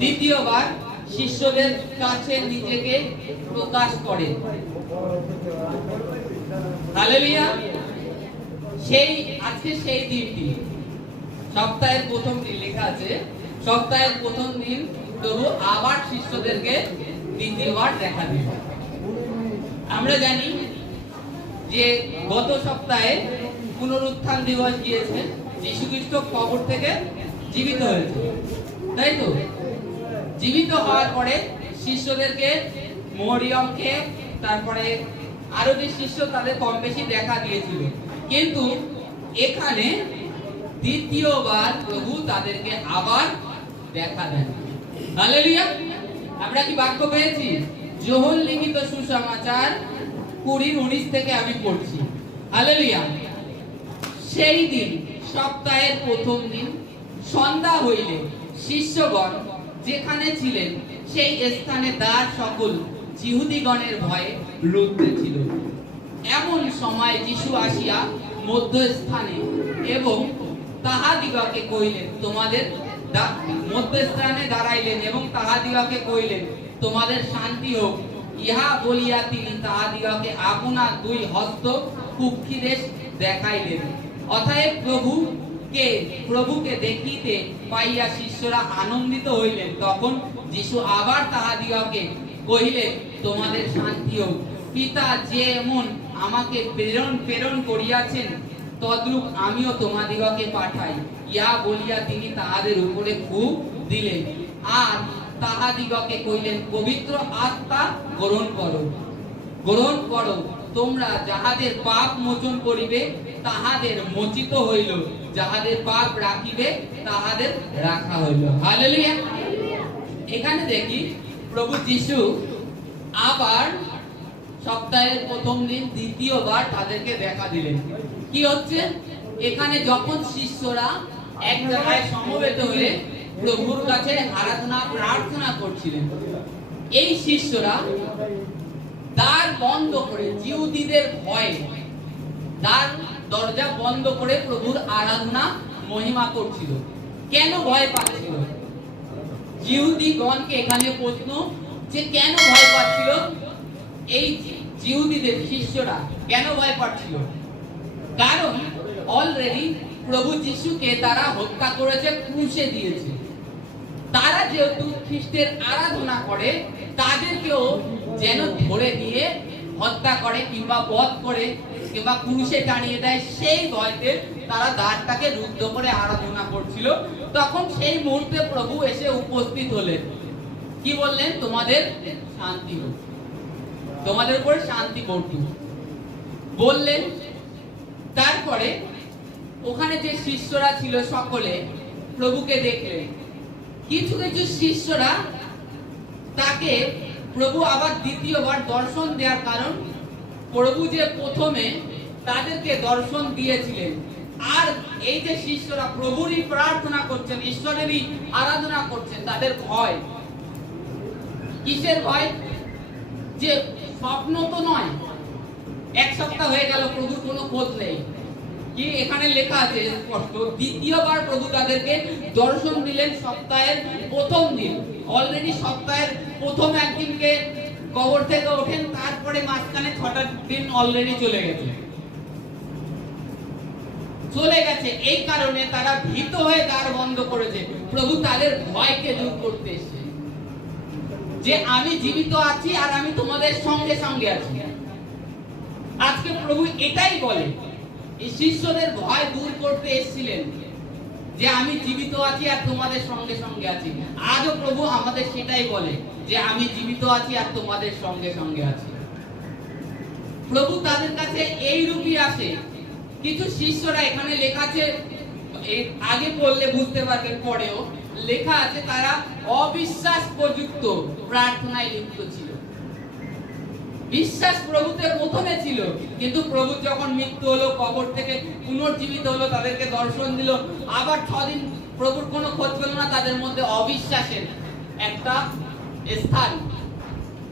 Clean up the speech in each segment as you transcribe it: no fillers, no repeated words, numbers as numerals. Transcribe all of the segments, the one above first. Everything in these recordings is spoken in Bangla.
দ্বিতীয়বার শিষ্যদের কাছে নিজেকে প্রকাশ করে। হালেলুয়া। আজকে সেই দিনটি, সপ্তাহের প্রথম দিন লেখা আছে, সপ্তাহের প্রথম দিন প্রভু আবার শিষ্যদেরকে দ্বিতীয়বার দেখা দিল। আমরা জানি যে গত সপ্তাহে পুনরুত্থান দিবস গিয়েছে, যীশু খ্রিস্ট কবর থেকে জীবিত হয়েছে, তাই তো? জীবিত হওয়ার পরে শিষ্যদেরকে, মরিয়মকে, তারপরে আরো যে শিষ্য তাদের কম বেশি দেখা দিয়েছিল, কিন্তু এখানে দ্বিতীয়বার প্রভু তাদেরকে আবার দেখা দেন। হালেলুয়া। আমরা কি বাক্য পেয়েছি? যোহন লিখিত সুসমাচার 20:19 থেকে আমি পড়ছি। হালেলুয়া। সেই দিন, সপ্তাহের প্রথম দিন সন্ধ্যা হইলে শিষ্যগণ যেখানে ছিলেন সেই স্থানে দ্বার সকল যিহুদিগণের ভয়ে রুদ্ধ ছিল। এমন সময় যীশু আসিয়া মধ্যস্থানে এবং তাহাদিগকে কহিলেন, তোমাদের মধ্যস্থানে দাঁড়াইলেন এবং তাহাদিগকে কহিলেন, তোমাদের শান্তি হোক। ইহা বলিয়া তিনি তাহাদিগকে আপনার দুই হস্ত কুক্ষিদেশ দেখাইলেন। অতএব প্রভুকে দেখিতে পাইয়া শিষ্যরা আনন্দিত হইলেন। তখন যীশু আবার তাহাদিগকে কহিলেন, তোমাদের শান্তি হোক। পিতা যেমন আমাকে প্রেরণ করিয়াছেন, তদ্রূপ আমিও তোমাদিগকে পাঠাই। ইহা বলিয়া তিনি তাহাদের উপরে ফুঁক দিলেন, আর তাহাদিগকে কহিলেন, পবিত্র আত্মা গ্রহণ করো। তোমরা যাহাদের পাপ মোচন করিবে তাহাদের মোচিত হইল, যাহাদের পাপ রাখিবে তাহাদের রাখা হইল। হালেলুয়া। এখানে দেখি প্রভু যীশু আবার সপ্তাহের প্রথম দিন দ্বিতীয়বার তাদেরকে দেখা দিলেন। কি হচ্ছে এখানে? যখন শিষ্যরা এক জায়গায় সমবেত হয়ে প্রভুর কাছে আরাধনা প্রার্থনা করছিলেন, এই শিষ্যরা দ্বার বন্ধ করে, জিহুদীদের ভয়ে দ্বার দরজা বন্ধ করে প্রভুর আরাধনা মহিমা করছিল। কেন ভয় পাচ্ছিল? জিহুদীগণকে এখানে প্রশ্ন, যে কেন ভয় পাচ্ছিল? এই জিহুদীদের শিষ্যরা কেন ভয় পাচ্ছিল? কারণ অলরেডি প্রভু যিশুকে তারা হত্যা করেছে, ক্রুশে দিয়েছে। তারা যেহেতু খ্রিস্টের আরাধনা করে, তাদেরকেও যেন ধরে নিয়ে হত্যা করে কিংবা বধ করে কিংবা ক্রুশে টানিয়ে দেয়, সেই ভয়তে তারা দ্বারটাকে রুদ্ধ করে আরাধনা করছিল। তখন সেই মুহূর্তে প্রভু এসে উপস্থিত হলেন। কি বললেন? তোমাদের শান্তি হোক, তোমাদের উপর শান্তি বর্তুক বললেন। তারপরে ওখানে যে শিষ্যরা ছিল সকলে প্রভুকে দেখলেন। কিছু কিছু শিষ্যরা তাকে প্রভু আবার দ্বিতীয়বার দর্শন দেওয়ার কারণ, প্রভু যে প্রথমে তাদেরকে দর্শন দিয়েছিলেন, আর এই যে শিষ্যরা প্রভুরই প্রার্থনা করছেন, ঈশ্বরেরই আরাধনা করছেন, তাদের ভয়। কিসের ভয়? যে স্বপ্ন তো নয়, এক সপ্তাহ হয়ে গেল প্রভুর কোনো খোঁজ নেই। কি এখানে লেখা আছে স্পষ্ট, দ্বিতীয়বার প্রভু তাদেরকে দর্শন দিলেন সপ্তাহের প্রথম দিন। অলরেডি সপ্তাহের প্রথম একদিনকে কবর থেকে ওঠেন, তারপরে মাঝখানে 6টা দিন অলরেডি চলে গেছে। এই কারণে তারা ভীত হয়ে দ্বার বন্ধ করেছে। প্রভু তাদের ভয়কে দূর করতে এসেছে, যে আমি জীবিত আছি আর আমি তোমাদের সঙ্গে সঙ্গে আছি। আজকে প্রভু এটাই বলে, এই শিষ্যদের ভয় দূর করতে এসেছিলেন, যে আমি জীবিত আছি আর তোমাদের সঙ্গে সঙ্গে আছি। আজও প্রভু আমাদের সেটাই বলে, যে আমি জীবিত আছি আর তোমাদের সঙ্গে সঙ্গে আছি। প্রভু তাদের কাছে এই রূপই আসে। কিছু শিষ্যরা, এখানে লেখা আছে, আগে পড়লে বুঝতে পারবেন, পরেও লেখা আছে, তারা অবিশ্বাস প্রযুক্ত প্রার্থনায় লিপ্ত ছিল। বিশ্বাস প্রভুতে প্রথমে ছিল, কিন্তু প্রভু যখন মৃত্যু হলো, কবর থেকে পুনর্জীবিত হলো, তাদেরকে দর্শন দিল, আবার 6 দিন প্রভুর কোনো খোঁজ পেল না, তাদের মধ্যে অবিশ্বাসের একটা স্থান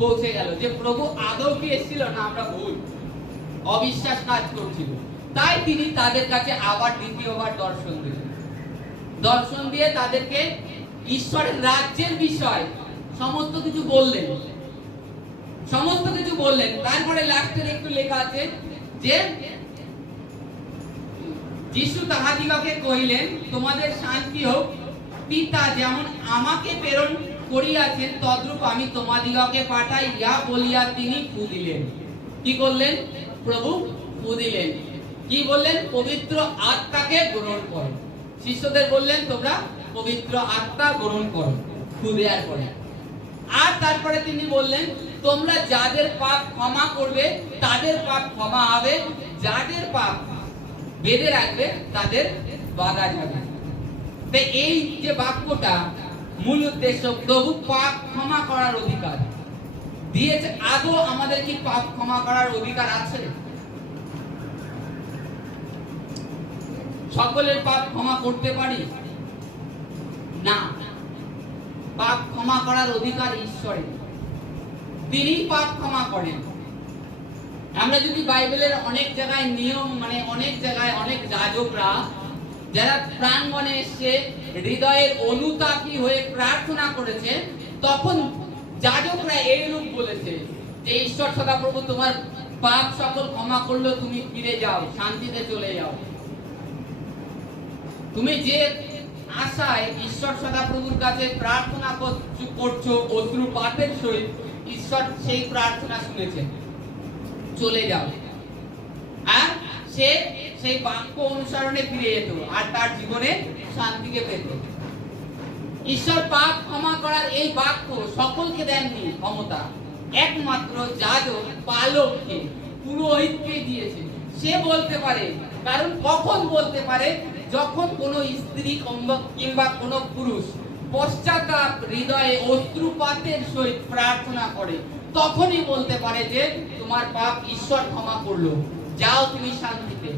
পৌঁছে গেল, যে প্রভু আদৌ কি এসেছিল না আমরা ভুল, অবিশ্বাস কাজ করছিল। তাই তিনি তাদের কাছে আবার দ্বিতীয়বার দর্শন দিলেন। দর্শন দিয়ে তাদেরকে ঈশ্বরের রাজ্যের বিষয় সমস্ত কিছু বললেন, সমস্ত কিছু বললেন। তারপরে লাস্টের একটু লেখা আছে যে যিশু তাহাদিগকে কহিলেন, তোমাদের শান্তি হোক। পিতা যেমন আমাকে প্রেরণ করিয়াছেন তদ্রূপ আমি তোমাদিগকে পাঠাই, ইহা বলিয়া তিনি ফু দিলেন। কি করলেন? প্রভু ফু দিলেন। কি বললেন? পবিত্র আত্মাকে গ্রহণ করো। শিষ্যদের বললেন, তোমরা পবিত্র আত্মা গ্রহণ করো ফু দেওয়ার পরে। আর তারপরে তিনি বললেন, তোমরা যাদের পাপ ক্ষমা করবে তাদের পাপ ক্ষমা হবে, যাদের পাপ বেঁধে রাখবে তাদের বাঁধা যাবে। এই যে বাক্যটা মূল উদ্দেশ্য, প্রভু পাপ ক্ষমা করার অধিকার দিয়েছে। আদৌ আমাদের কি পাপ ক্ষমা করার অধিকার আছে? সকলের পাপ ক্ষমা করতে পারি না। পাপ ক্ষমা করার অধিকার ঈশ্বরের, তিনি পাপ ক্ষমা করেন। আমরা যদি বাইবেলের অনেক জায়গায় নিয়ম, মানে অনেক জায়গায় অনেক যাজকরা যারা প্রাঙ্গণে এসে হৃদয়ের অনুতাপী হয়ে প্রার্থনা করেছে, তখন যাজকরা এইরূপ বলেছে যে ঈশ্বর সদাপ্রভু তোমার পাপ সকল ক্ষমা করলো, তুমি ফিরে যাও, শান্তিতে চলে যাও। তুমি যে আশায় ঈশ্বর সদাপ্রভুর কাছে প্রার্থনা করছো অশ্রুপাতের সহিত, ঈশ্বর সেই প্রার্থনা শুনেছেন, চলে যাও। আর সে সেই বাক্য অনুসরণে ফিরে যেত আর তার জীবনে শান্তিকে পেত। ঈশ্বর পাপ ক্ষমা করার এই বাক্য সকলকে দেননি ক্ষমতা, একমাত্র যাজক পালককে, পুরোহিতকে দিয়েছে। সে বলতে পারে, কারণ কখন বলতে পারে? যখন কোনো স্ত্রী কিংবা কোনো পুরুষ পশ্চাতাপ হৃদয়ে অশ্রুপাতের সহিত প্রার্থনা করে, তখনই বলতে পারে যে তোমার পাপ ঈশ্বর ক্ষমা করলো, যাও তুমি শান্তিতে।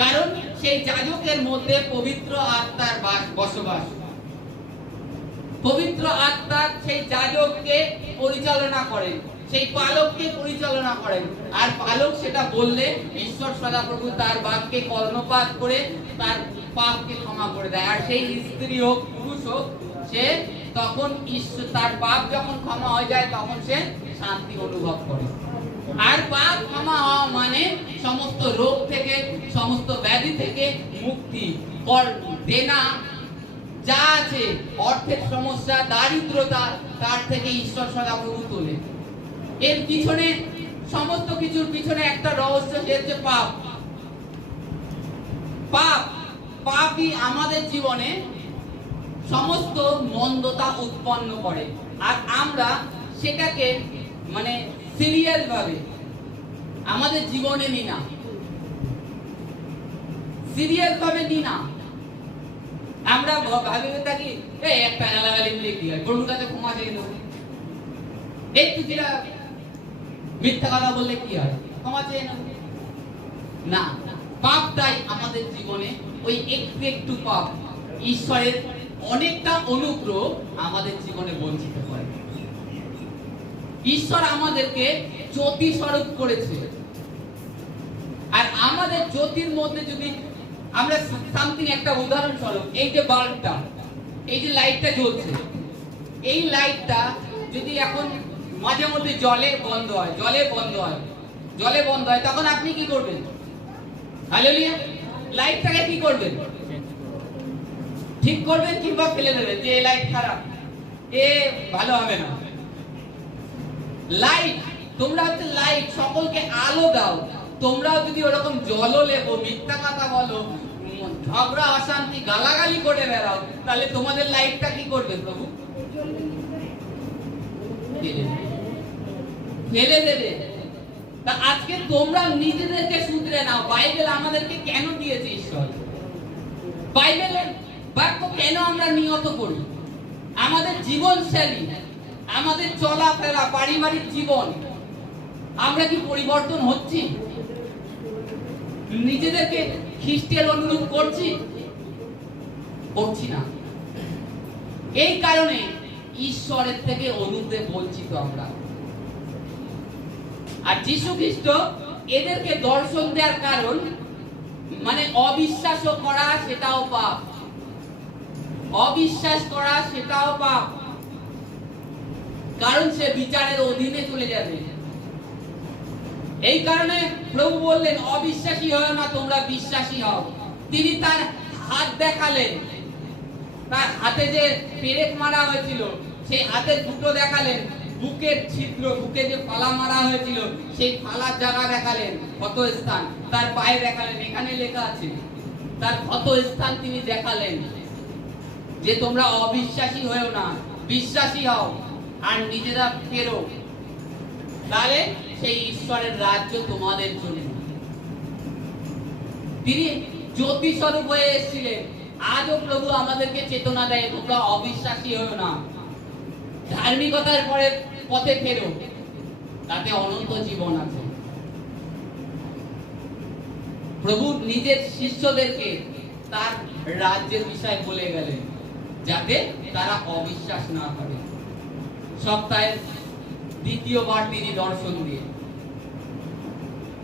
কারণ সেই যাজকের মধ্যে পবিত্র আত্মার বসবাস। পবিত্র আত্মা সেই যাজককে পরিচালনা করেন, সেই পালককে পরিচালনা করেন। আর পালক সেটা বললে ঈশ্বর সদাপ্রভু তার বাক্যে কর্ণপাত করে তার পাপকে ক্ষমা করে দেয়। আর সেই স্ত্রী হোক পুরুষ হোক, সে তখন তার পাপ যখন ক্ষমা হয়ে যায় তখন সে শান্তি অনুভব করে। আর পাপ ক্ষমা হওয়া মানে সমস্ত রোগ থেকে, সমস্ত ব্যাধি থেকে মুক্তি। দেনা যা আছে, অর্থের সমস্যা, দারিদ্রতা, তার থেকে ঈশ্বর সদাপ্রভু তোলে। এর পিছনে, সমস্ত কিছুর পিছনে একটা রহস্য, সে হচ্ছে পাপ। পাপই আমাদের জীবনে সমস্ত মন্দতা উৎপন্ন করে। আর আমরা সেটাকে মানে সিরিয়াস ভাবে আমাদের জীবনে নিই না, সিরিয়াস ভাবে নিই না। আমরা ভাবি থাকি একটা গালাগালি দিলে কি হয়, গরুর কাছে ক্ষমা চেয়ে নেবো, একটু যেটা মিথ্যা কথা বললে কি হয়, ক্ষমা চেয়ে নেবো। না, পাপটাই আমাদের জীবনে, ওই একটু একটু পাপ ঈশ্বরের অনেকটা অনুগ্রহ আমাদের জীবনে বঞ্চিত করে। ঈশ্বর আমাদেরকে জ্যোতি স্বরূপ করেছে, আর আমাদের জ্যোতির মধ্যে যদি আমরা সামথিং, একটা উদাহরণ স্বরূপ, এই যে বাল্বটা, এই যে লাইটটা জ্বলছে, এই লাইটটা যদি এখন মাঝে মধ্যে জলে বন্ধ হয়, তখন আপনি কি করবেন? হালেলুয়া! লাইটটাকে কি করবেন? ঠিক করবেন কিংবা ফেলে দেবেন যে এই লাইট খারাপ, এ ভালো হবে না। লাইট, তোমরা হচ্ছে লাইট, সকলকে আলো দাও। তোমরাও যদি ওরকম জলও লেবো, মিথ্যা কথা বলো, ঝগড়া অশান্তি গালাগালি করে বেড়াও, তাহলে তোমাদের লাইটটা কি করবে প্রভু? ফেলে দেবে। তা আজকে তোমরা নিজেদেরকে শুধরে নাও। বাইবেল আমাদেরকে কেন দিয়েছে ঈশ্বর? বাইবেলের বাক্য কেন আমরা নিয়ত করি? আমাদের জীবনশৈলী, আমাদের চলাফেরা, পারিবারিক জীবন, আমরা কি পরিবর্তন হচ্ছি? নিজেদেরকে খ্রিস্টের অনুরূপ করছি না। এই কারণে ঈশ্বরের থেকে অনুগ্রহে বঞ্চিত আমরা। আর যীশু খ্রিস্ট এদেরকে দর্শন দেওয়ার কারণ, মানে অবিশ্বাস করা সেটাও পাপ, অবিশ্বাস করা সেটাও পাপ, কারণ সে বিচারের অধীনে চলে যাবে। এই কারণে প্রভু বললেন অবিশ্বাসী হও না, তোমরা বিশ্বাসী হও। তিনি তার হাত দেখালেন, তার হাতে যে পেরেক মারা হয়েছিল সেই হাতের দুটো দেখালেন, বুকের ছিদ্র, বুকে যে ফালা মারা হয়েছিল সেই ফালার জায়গা দেখালেন, ক্ষত স্থান তার পায়ে দেখালেন, এখানে লেখা আছে তার ক্ষত স্থান তিনি দেখালেন, যে তোমরা অবিশ্বাসী হও না, বিশ্বাসী হও আর নিজেরা ফেরো, তাহলে সেই ঈশ্বরের রাজ্য তোমাদের জন্য। তিনি জ্যোতি স্বরূপ হয়ে এসেছিলেন। আজও প্রভু আমাদেরকে চেতনা দেয়, তোমরা অবিশ্বাসী হও না, ধার্মিকতার পরে পথে ফেরো, তাতে অনন্ত জীবন আছে। প্রভু নিজের শিষ্যদেরকে তার রাজ্যের বিষয় বলে গেলেন, যাতে তারা অবিশ্বাস না করে। সপ্তাহের দ্বিতীয়বার তিনি দর্শন দিয়ে,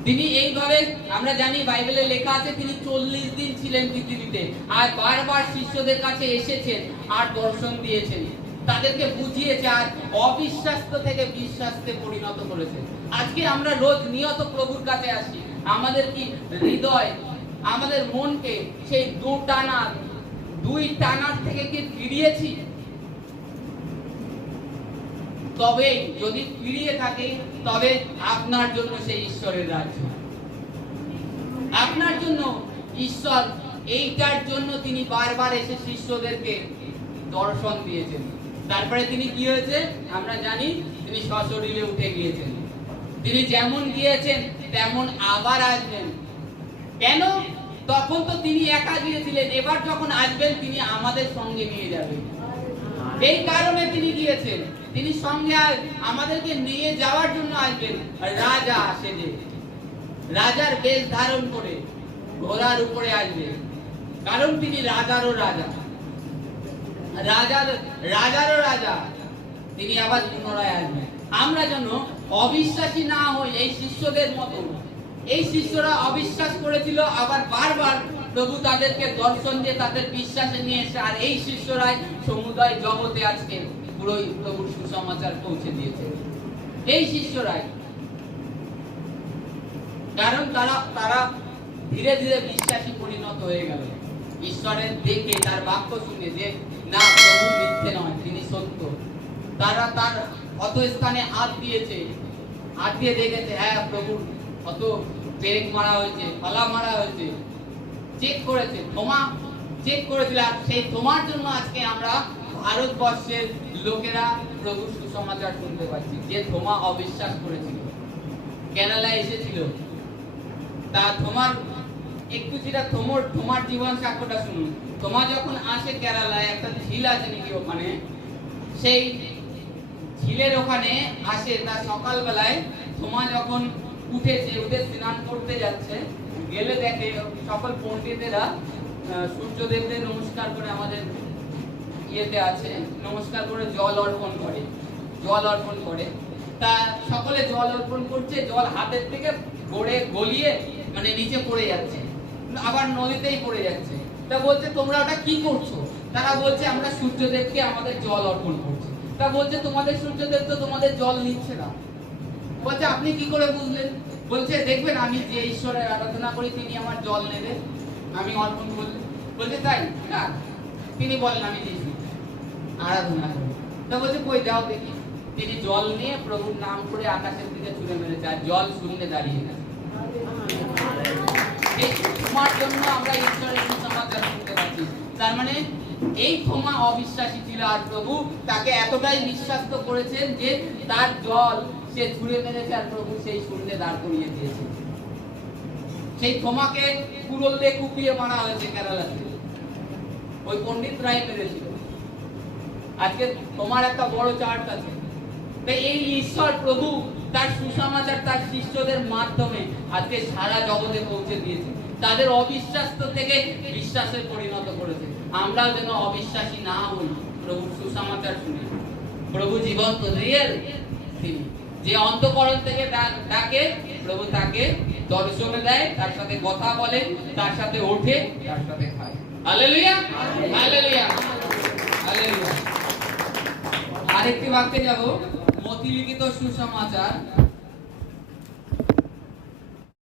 তিনি এইভাবে, আমরা জানি বাইবেলে লেখা আছে তিনি 40 দিন ছিলেন পৃথিবীতে, আর বারবার শিষ্যদের কাছে এসেছেন আর দর্শন দিয়েছেন, তাদেরকে বুঝিয়েছে, আর অবিশ্বাস থেকে বিশ্বাসে পরিণত করেছে। আজকে আমরা রোজ নিয়ত প্রভুর কাছে আসি, আমাদের কি হৃদয়, আমাদের মনকে সেই দুই টানার থেকে কি ফিরিয়েছি? তবে যদি ফিরিয়ে থাকে, তবে আপনার জন্য সেই ঈশ্বরের রাজ্য, আপনার জন্য ঈশ্বর, এইটার জন্য তিনি বারবার এসে শিষ্যদেরকে দর্শন দিয়েছেন। তারপরে তিনি কি হয়েছে আমরা জানি, তিনি সশরীরে উঠে গিয়েছেন। তিনি যেমন গিয়েছেন তেমন আবার আসবেন। কেন? তখন তো তিনি একা গিয়েছিলেন, এবার যখন আসবেন তিনি আমাদের সঙ্গে নিয়ে যাবেন। এই কারণে তিনি গিয়েছেন, তিনি সঙ্গে আমাদেরকে নিয়ে যাওয়ার জন্য আসবেন। রাজা আসে, যে রাজার বেশ ধারণ করে ঘোড়ার উপরে আসবে, কারণ তিনি রাজারও রাজা, রাজারও রাজা, তিনি আবার পুনরায় আসবেন। আমরা যেন অবিশ্বাসী না হই এই শিষ্যদের মতো। এই শিষ্যরা অবিশ্বাস করেছিল, আবার বারবার প্রভু তাদেরকে দর্শন দিয়ে তাদের বিশ্বাসে নিয়ে এসে, আর এই শিষ্যরাই সমুদয় জগতে আজকে পুরোই প্রভুর সুসমাচার পৌঁছে দিয়েছে। এই শিষ্যরাই, কারণ তারা ধীরে ধীরে বিশ্বাসী পরিণত হয়ে গেল, ঈশ্বরের দেখে, তার বাক্য শুনে, যে না, প্রভু মিথ্যে নয়, তিনি সত্য। তারা তার অত স্থানে হাত দিয়েছে, হাত দিয়ে দেখেছে, হ্যাঁ প্রভুর কত পেরেক মারা হয়েছে, পালা মারা হয়েছে, চেক করেছে, থোমা চেক করেছিল। আর সেই থোমার জন্য আজকে আমরা ভারতবর্ষের লোকেরা প্রভুর সুসমাচার শুনতে পাচ্ছি। যে থোমা অবিশ্বাস করেছিল, কেরালায় এসেছিল, তা থোমার একটু যেটা থোমার জীবন সাক্ষ্যটা শুনুন। থোমা যখন আসে কেরালায়, একটা ঝিল আছে নাকি ওখানে, সেই ঝিলের ওখানে আসে, তার সকালবেলায় থোমা যখন উঠেছে, উঠে স্নান করতে যাচ্ছে, গেলে দেখে সকল পণ্ডিতেরা সূর্যদেবদের নমস্কার করে, আমাদের ইয়েতে আছে, নমস্কার করে জল অর্পণ করে। তা সকলে জল অর্পণ করছে, জল হাতের থেকে গলিয়ে মানে নিচে পড়ে যাচ্ছে, আবার নদীতেই পড়ে যাচ্ছে। তা বলছে তোমরা ওটা কি করছো? তারা বলছে আমরা সূর্যদেবকে আমাদের জল অর্পণ করছি। তা বলছে তোমাদের সূর্যদেব তো তোমাদের জল নিচ্ছে না। বলছে আপনি কি করে বুঝলেন? বলছে দেখবেন আমি যে ঈশ্বরের আরাধনা করি তিনি আমার জল নেবে, আমি অর্পণ করলে। বলছে তাই না? তিনি বলেন আমি দিয়েছি আরাধনা করি। তা বলছে কই দাও দেখি। তিনি জল নিয়ে প্রভুর নাম করে আকাশের দিকে ছুঁড়ে মেরেছে, আর জল শূন্যে দাঁড়িয়ে গেছে। এই তোমার জন্য আমরা ঈশ্বরের সুসমাচার শুনতে পাচ্ছি। তার মানে এই থোমা অবিশ্বাসী ছিল, আর প্রভু তাকে এতটাই নিঃস্বার্থ করেছেন যে তার জল সে ছুঁড়ে মেরেছে, আর প্রভু সেই শূন্যে দাঁড় করিয়ে দিয়েছে। সেই থোমাকে কুড়োল দিয়ে কুপিয়ে মারা হয়েছে কেরালাতে, ওই পণ্ডিতরাই মেরেছিল। আজকে তোমার একটা বড় চার্চ আছে। এই ঈশ্বর প্রভু তার সুসমাচার তার শিষ্যদের মাধ্যমে আজকে সারা জগতে পৌঁছে দিয়েছে, তাদের অবিশ্বাস থেকে বিশ্বাসে পরিণত করেছে। আমরাও যেন অবিশ্বাসী না হই, প্রভুর সুসমাচার শুনে। প্রভু জীবন্ত, রিয়েল, তিনি যে অন্তঃকরণ থেকে ডাকে, প্রভু তাকে দর্শনে দেয়, তার সাথে কথা বলে, তার সাথে ওঠে, তার সাথে খায়। Hallelujah, hallelujah. আরেকটি বাক্যে যাব। মতি লিখিত সুসমাচার